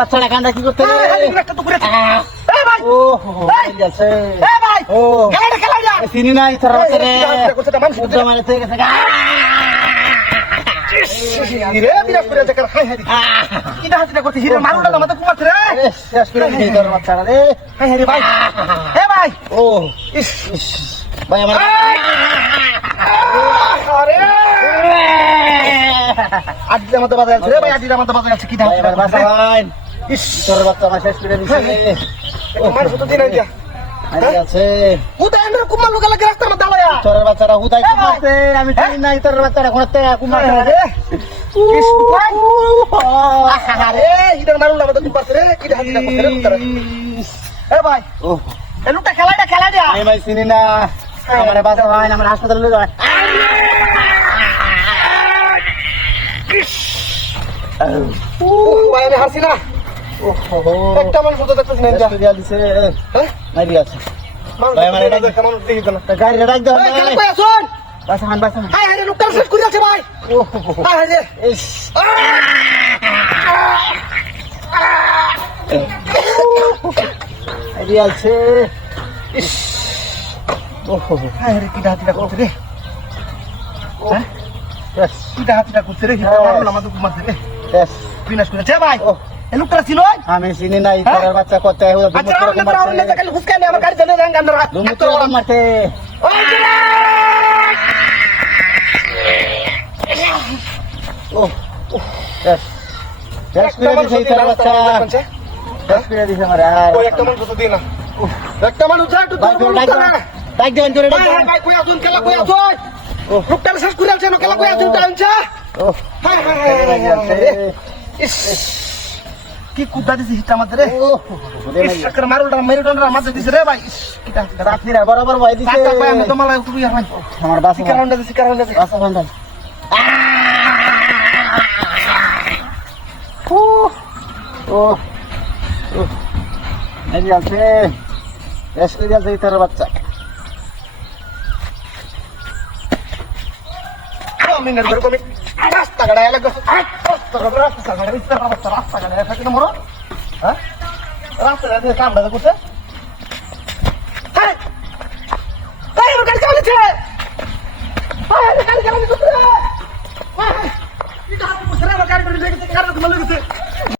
বাচ্চাটা কান্দা কি করতে চিনি নাই তোর বাচ্চারা রে ভাই ভাই ও ভাই আমার আদির মতো বাজার আছে রে ভাই আদির মতো বাজার আছে কি দাম ভাই তোর বাচ্চা আমার শেষ করে দিছে মানুষ তো দিন আইয়া আছে হুদাই আমরা কুমার লোক লাগে রাস্তার মধ্যে দাঁড়ায়া তোর বাচ্চারা হুদাই কুমারছে আমি জানি নাই তোর বাচ্চারা কোনতে কুমার রে আরে ইদার মারুন না তো পারছে রে কি হাতি না করছে রে তোরা এ ভাই ও এ লুটা খেলা দে আমি ভাই চিনি না আমারে বাসা ভাই আমার হাসপাতালে লয়ে যায় ভাই আমি হাসি না ওহো একটা মানুষ তো দেখতেছ না যা দিছে হ্যাঁ মারি আছে ভাই আমার এটা কেমন দেখি তো না গাড়ি রাখ দাও ভাই কই আসুন বাসা হান বাসা হাই হাই লোকটা শেষ করে আছে ভাই ওহো হাই রে ইস আইডি আছে ইস ওহো হাই রে কি হাতিটা করছে রে হ্যাঁ বেশ কি হাতিটা করছে রে আমাদের কুমারছে রে বেশ বিনাশ করেছে ভাই এ লোকটা ছিল আমি চিনি নাই তোর বাচ্চা কত হয় আচ্ছা আমরা কাল হুসকালে আমার গাড়ি চলে যান আমরা দুমুত্র মারতে ও বেশ বেশ করে দিছে তোর বাচ্চা বেশ করে দিছে আমার ওই একটা মানুষ তো দিনা একটা মানুষ যা একটু ডাক দেন জোরে ডাক ভাই কই আসুন কেলা কই আসুন লোকটা শেষ করে আছে কেলা কই আসুন টানছা ও হাই হাই ইস কি কুদা দিছে হিটা মাত্রে ও চক্কর মারুলটা মেরুটনরা মাঝে দিছে রে ভাই কিটা রাত্রি রে বরাবর ভাই দিছে কাটা ভাই আমি তো মালা তুই ভাই আমার বাস শিকার হন্ডা বাস হন্ডা ও ও ও এই আছে এস করে আছে তোর বাচ্চা আমি না ধরে কমি রাস্তা গাড়া এলাকা রাস্তা গাড়া থাকে না মরো হ্যাঁ রাস্তা গাড়া কামটা করতে হ্যাঁ এই গাড়ি চালাচ্ছে হ্যাঁ গাড়ি চালাচ্ছে হ্যাঁ এটা হাতে বসে গাড়ি করে লেগেছে কার তো লেগেছে